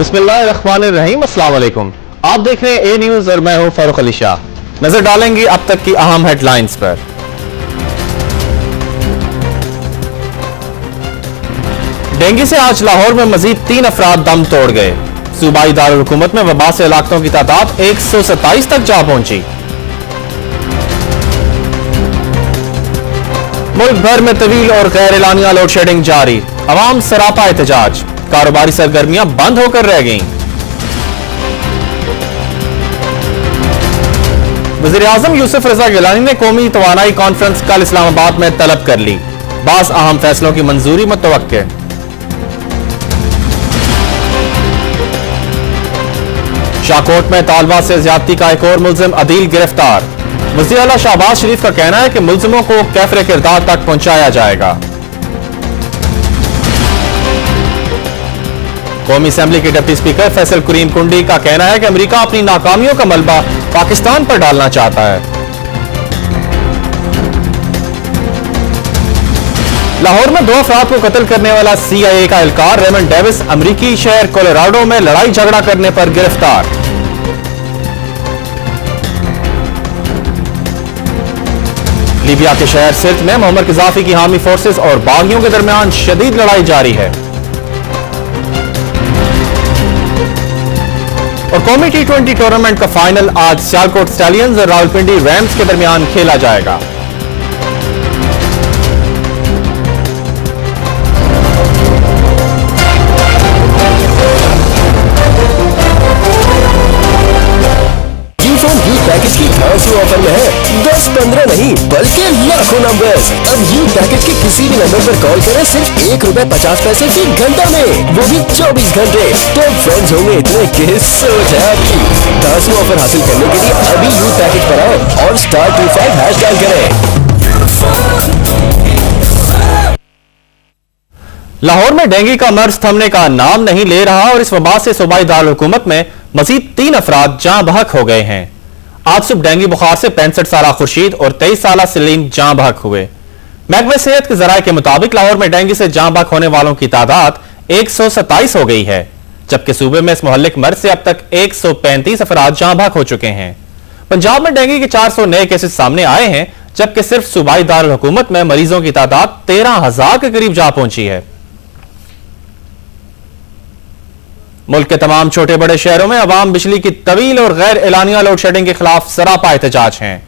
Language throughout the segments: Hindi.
बिस्मिल्लाहिर्रहमानिर्रहीम, अस्सलाम वालेकुम। आप देख रहे हैं ए न्यूज और मैं हूं फारूक अली शाह। नजर डालेंगे अब तक की अहम हेडलाइंस पर। डेंगू से आज लाहौर में मजीद 3 अफराद दम तोड़ गए। सूबाई दारुल हुकूमत में वबा से हलाकतों की तादाद 127 तक जा पहुंची। मुल्क भर में तवील और गैर एलानिया लोड शेडिंग जारी, अवाम सरापा एहतजाज, कारोबारी सरगर्मियां बंद होकर रह गईं। वज़ीर आज़म यूसुफ रज़ा गिलानी ने कौमी तवानाई कॉन्फ्रेंस कल इस्लामाबाद में तलब कर ली। बास अहम फैसलों की मंजूरी मुतवक्के। शाहकोट में तालबा से ज्यादती का एक और मुल्जिम अदील गिरफ्तार। वज़ीर आला शहबाज शरीफ का कहना है कि मुल्जिमों को कैफरे किरदार तक पहुंचाया जाएगा। कौमी असेंबली के डिप्टी स्पीकर फैसल करीम कुंडी का कहना है कि अमेरिका अपनी नाकामियों का मलबा पाकिस्तान पर डालना चाहता है। लाहौर में 2 अफराद को कत्ल करने वाला CIA का एहलकार रेमंड डेविस अमेरिकी शहर कोलोराडो में लड़ाई झगड़ा करने पर गिरफ्तार। लीबिया के शहर सिर्त में मोहम्मद कज़ाफी की हामी फोर्सेस और बागियों के दरमियान शदीद लड़ाई जारी है। और कौमी T20 टूर्नामेंट का फाइनल आज सियालकोट स्टैलियंस और रावलपिंडी रैम्स के दरमियान खेला जाएगा। पैकेज की खास ऑफर में है 10-15 नहीं बल्कि लाखों नंबर्स। अब यू पैकेज के किसी भी नंबर पर कॉल करें सिर्फ ₹1.50 फी घंटा में, वो भी 24 घंटे। तो फ्रेंड्स होंगे इतने कि सोच है आपकी। खास ऑफर हासिल करने के लिए अभी यू पैकेज पर आओ और *25# डायल करें। लाहौर में डेंगू का मर्ज थमने का नाम नहीं ले रहा और इस वबा से सूबाई दारुल हुकूमत में मजीद 3 अफराद जाँ बहक हो गए हैं। आज सुबह डेंगू बुखार से 65 साला खुर्शीद और 23 साला सलीम जाँ बहक हुए। महकमे सेहत के जराये के मुताबिक लाहौर में डेंगू से जाँ बहक होने वालों की तादाद 127 हो गई है, जबकि सूबे में इस मुहल्लिक मर्ज से अब तक 135 अफराद जाँ बहक हो चुके हैं। पंजाब में डेंगू के 400 नए केसेस सामने आए हैं, जबकि सिर्फ सूबाई दारुल हुकूमत में मरीजों की तादाद 13,000 के करीब जा पहुंची है। मुल्क के तमाम छोटे बड़े शहरों में अवाम बिजली की तवील और गैर एलानिया लोड शेडिंग के खिलाफ सरापा एहतजाज हैं।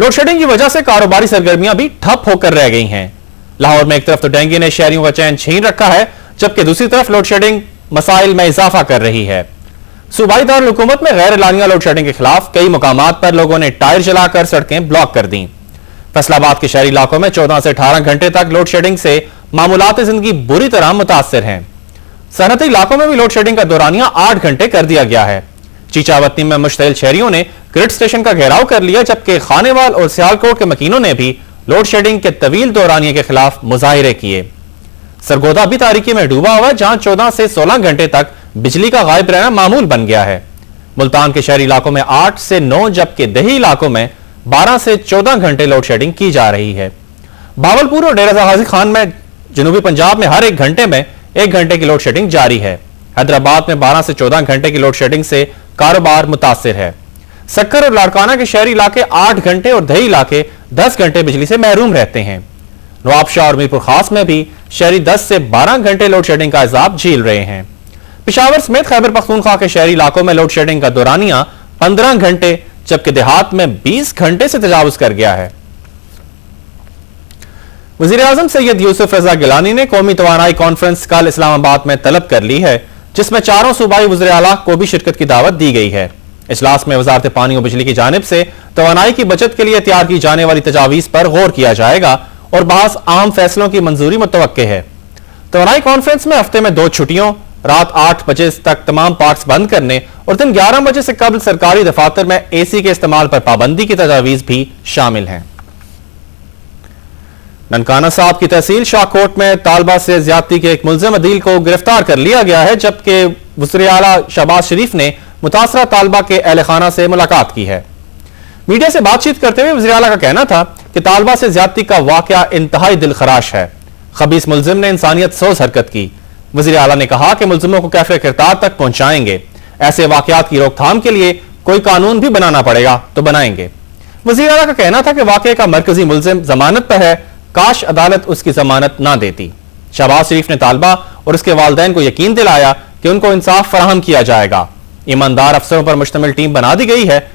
लोड शेडिंग की वजह से कारोबारी सरगर्मियां भी ठप होकर रह गई हैं। लाहौर में एक तरफ तो डेंगू ने शहरियों का चैन छीन रखा है, जबकि दूसरी तरफ लोड शेडिंग मसाइल में इजाफा कर रही है। सूबाई दारुल हुकूमत में गैर एलानिया लोड शेडिंग के खिलाफ कई मुकामात पर लोगों ने टायर जलाकर सड़कें ब्लॉक कर दी। फैसलाबाद के शहरी इलाकों में 14 से 18 घंटे तक लोड शेडिंग से मामूलात जिंदगी बुरी तरह मुतासर हैं। सनती इलाकों में भी लोड शेडिंग का दौरानिया 8 घंटे कर दिया गया है। चीचावतनी में मुश्तइल शहरियों ने ग्रिड स्टेशन का घेराव कर लिया, जबकि खानेवाल और सियालकोट के मकीनों ने भी लोड शेडिंग के तवील दौरानिये के खिलाफ मुजाहिरे किए। सरगोदा भी तारीकी में डूबा हुआ है, जहां 14 से 16 घंटे तक बिजली का गायब रहना मामूल बन गया है। मुल्तान के शहरी इलाकों में 8 से 9 जबकि दही इलाकों में 12 से 14 घंटे लोड शेडिंग की जा रही है। भावलपुर और डेरा गाजी खान में जनूबी पंजाब में हर 1 घंटे में 1 घंटे की लोड शेडिंग जारी है। हैदराबाद में 12 से 14 घंटे की लोड शेडिंग से कारोबार मुतासिर है। सक्कर और लाड़काना के शहरी इलाके 8 घंटे और दही इलाके 10 घंटे बिजली से महरूम रहते हैं। नवाबशाह और मीरपुर खास में भी शहरी 10 से 12 घंटे लोड शेडिंग का अजाब झेल रहे हैं। पिशावर समेत खैबर पख्तूनख्वा के शहरी इलाकों में लोड शेडिंग का दौरानिया 15 घंटे जबकि देहात में 20 घंटे से तजावुज कर गया है। वज़ीर आज़म सैयद यूसुफ रज़ा गिलानी ने कौमी तवानाई कॉन्फ्रेंस कल इस्लामाबाद में तलब कर ली है, जिसमें चारों सूबाई वज़ीर आला को भी शिरकत की दावत दी गई है। इजलास में वज़ारत पानी और बिजली की जानिब से तवानाई की बचत के लिए तैयार की जाने वाली तजावीज़ पर गौर किया जाएगा और बास अहम फैसलों की मंजूरी मुतवक्के है। तवानाई कॉन्फ्रेंस में हफ्ते में 2 छुट्टियों, रात 8 बजे तक तमाम पार्क्स बंद करने और दिन 11 बजे से कबल सरकारी दफातर में AC के इस्तेमाल पर पाबंदी की तजावीज़ भी शामिल हैं। ननकाना साहब की तहसील शाहकोट में तालबा से ज्यादती के एक मुल्जिम अदील को गिरफ्तार कर लिया गया है, जबकि वज़ीर आला शहबाज शरीफ ने मुतासरा तालबा के अहल खाना से मुलाकात की है। मीडिया से बातचीत करते हुए वज़ीर आला का कहना था कि तालबा से ज्यादती का वाकया इंतहाई दिलखराश है। खबीस मुल्जिम ने इंसानियत सोज हरकत की, वजीर आला ने कहा कि मुल्जिमों को कैफे किरदार तक पहुंचाएंगे। ऐसे वाकयात की रोकथाम के लिए कोई कानून भी बनाना पड़ेगा तो बनाएंगे। वजीर आला का कहना था कि वाकये का मरकजी मुल्जिम जमानत पर है, काश अदालत उसकी जमानत ना देती। शहबाज शरीफ ने तालबा और उसके वालिदैन को यकीन दिलाया कि उनको इंसाफ फराहम किया जाएगा। ईमानदार अफसरों पर मुश्तमिल टीम बना दी गई है।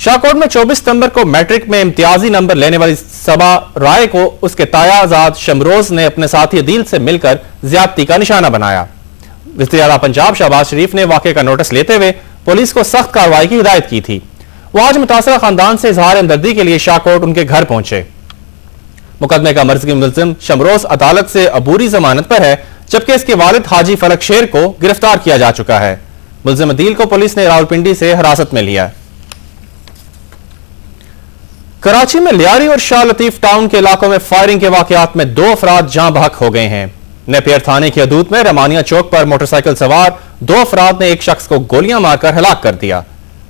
शाहकोट में 24 सितंबर को मैट्रिक में इम्तियाजी नंबर लेने वाली सबा राय को उसके ताया आजाद शमरोज ने अपने साथी अदील से मिलकर ज्यादती का निशाना बनाया। वज़ीर आला पंजाब शहबाज शरीफ ने वाकये का नोटिस लेते हुए पुलिस को सख्त कार्रवाई की हिदायत की थी। वो आज मुतासरा खानदान से इजहार हमदर्दी के लिए शाहकोट उनके घर पहुंचे। मुकदमे का मर्जी मुल्जिम शमरोज अदालत से अबूरी जमानत पर है, जबकि इसके वालिद हाजी फलक शेर को गिरफ्तार किया जा चुका है। मुल्जिम अदील को पुलिस ने रावलपिंडी से हिरासत में लिया। कराची में लियारी और शाह लतीफ टाउन के इलाकों में फायरिंग के वाकयात में 2 अफराद जाँ बहक हो गए हैं। नेपियर थाने की हदूद में रमानिया चौक पर मोटरसाइकिल सवार 2 अफराद ने एक शख्स को गोलियां मारकर हलाक कर दिया।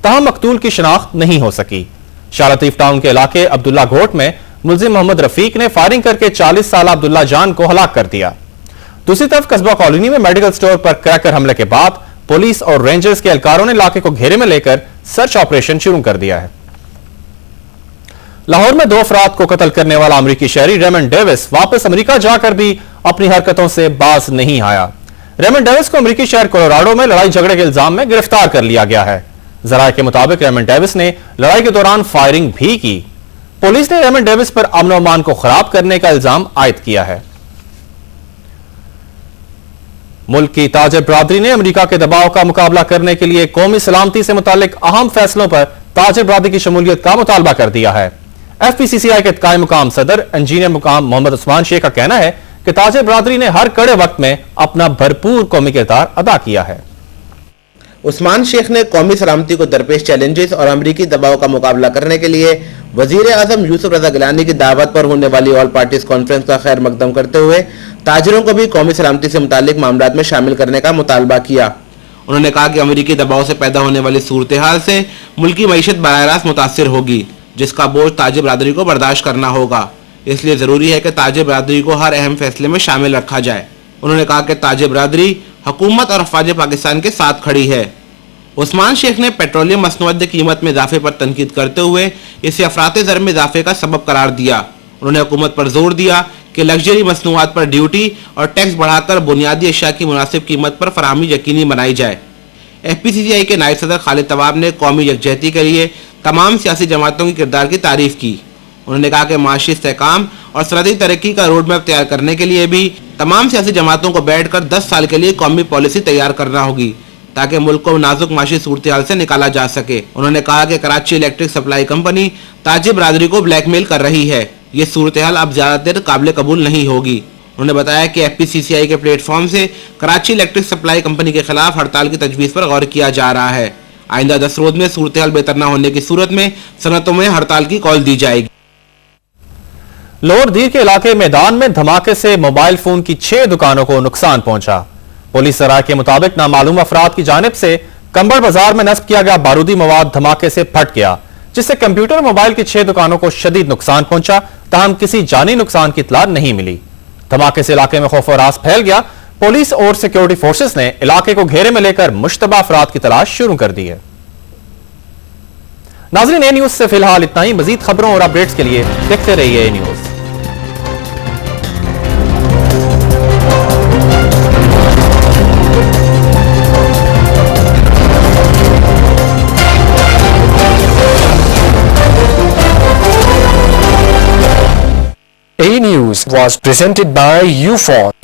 तहम मकतूल की शनाख्त नहीं हो सकी। शाह लतीफ टाउन के इलाके अब्दुल्ला घोट में मुल्जिम मोहम्मद रफीक ने फायरिंग करके 40 साल अब्दुल्ला जान को हलाक कर दिया। दूसरी तरफ कस्बा कॉलोनी में मेडिकल स्टोर पर क्रैकर हमले के बाद पुलिस और रेंजर्स के एहलकारों ने इलाके को घेरे में लेकर सर्च ऑपरेशन शुरू कर दिया है। लाहौर में 2 अफराद को कत्ल करने वाला अमेरिकी शहरी रेमंड डेविस वापस अमेरिका जाकर भी अपनी हरकतों से बाज नहीं आया। रेमंड डेविस को अमेरिकी शहर कोलोराडो में लड़ाई झगड़े के इल्जाम में गिरफ्तार कर लिया गया है। जराये के मुताबिक रेमंड डेविस ने लड़ाई के दौरान फायरिंग भी की। पुलिस ने रेमंड डेविस पर अमन अमान को खराब करने का इल्जाम आयद किया है। मुल्क की ताजिर बरादरी ने अमेरिका के दबाव का मुकाबला करने के लिए कौमी सलामती से मुतालिक अहम फैसलों पर ताजिर बरादरी की शमूलियत का मुतालबा कर दिया है। FPCCI के कायम मुकाम सदर इंजीनियर मुकाम मोहम्मद उस्मान शेख का कहना है कि ताजिर बरादरी ने हर कड़े वक्त में अपना भरपूर कौमी किरदार अदा किया है। उस्मान शेख ने कौमी सलामती को दरपेश चैलेंजेस और अमरीकी दबाव का मुकाबला करने के लिए वजीर आजम यूसुफ रजा गिलानी की दावत पर होने वाली ऑल पार्टीज कॉन्फ्रेंस का खैर मकदम करते हुए ताजिरों को भी कौमी सलामती से मुतालिक मामलात में शामिल करने का मुतालबा किया। उन्होंने कहा कि अमरीकी दबाव से पैदा होने वाली सूरत हाल से मुल्क की मईशत बराह रास्त मुतासिर होगी, जिसका बोझ ताजिर बरादरी को बर्दाश्त करना होगा। इसलिए ज़रूरी है कि ताजिर बरादरी को हर अहम फैसले में शामिल रखा जाए। उन्होंने कहा कि ताजिर बरादरी हुकूमत और अफवाज पाकिस्तान के साथ खड़ी है। उस्मान शेख ने पेट्रोलियम मसनूआत की कीमत में इजाफे पर तनकीद करते हुए इसे अफराते ज़र में इजाफे का सबब करार दिया। उन्होंने हुकूमत पर जोर दिया कि लग्जरी मसनूआत पर ड्यूटी और टैक्स बढ़ाकर बुनियादी अशिया की मुनासिब कीमत पर फराहमी यकीनी बनाई जाए। FPCCI के नायब सदर खालिद तवाब ने कौमी यकजहती के लिए तमाम सियासी जमातों के किरदार की तारीफ की। उन्होंने कहा कि माशी इस्तेहकाम और सरहदी तरक्की का रोड मैप तैयार करने के लिए भी तमाम सियासी जमातों को बैठकर 10 साल के लिए कौमी पॉलिसी तैयार करना होगी, ताकि मुल्क को नाजुक माशी सूरत हाल से निकाला जा सके। उन्होंने कहा कि कराची इलेक्ट्रिक सप्लाई कंपनी ताजिर बरादरी को ब्लैकमेल कर रही है। ये सूरत हाल अब ज़्यादा देर काबिल कबूल नहीं होगी। उन्होंने बताया कि FPCCI के प्लेटफॉर्म से कराची इलेक्ट्रिक सप्लाई कंपनी के खिलाफ हड़ताल की तजवीज़ पर गौर किया जा रहा है। आइंदा 10 रोज में सूरत हाल बेहतर न होने की सूरत में सनतों में हड़ताल की कॉल दी जाएगी। लोअर दीर के इलाके मैदान में धमाके से मोबाइल फोन की 6 दुकानों को नुकसान पहुंचा। पुलिस सराय के मुताबिक नामालूम अफराद की जानिब से कंबड़ बाजार में नस्ब किया गया बारूदी मवाद धमाके से फट गया, जिससे कंप्यूटर और मोबाइल की 6 दुकानों को शदीद नुकसान पहुंचा। ताहम किसी जानी नुकसान की इतला नहीं मिली। धमाके से इलाके में खौफ और रास फैल गया। पुलिस और सिक्योरिटी फोर्सेस ने इलाके को घेरे में लेकर मुश्तबा अफराद की तलाश शुरू कर दी है। नाज़रीन, ए न्यूज से फिलहाल इतना ही। मजीद खबरों और अपडेट्स के लिए देखते रहिए ए news. A News was presented by UFON.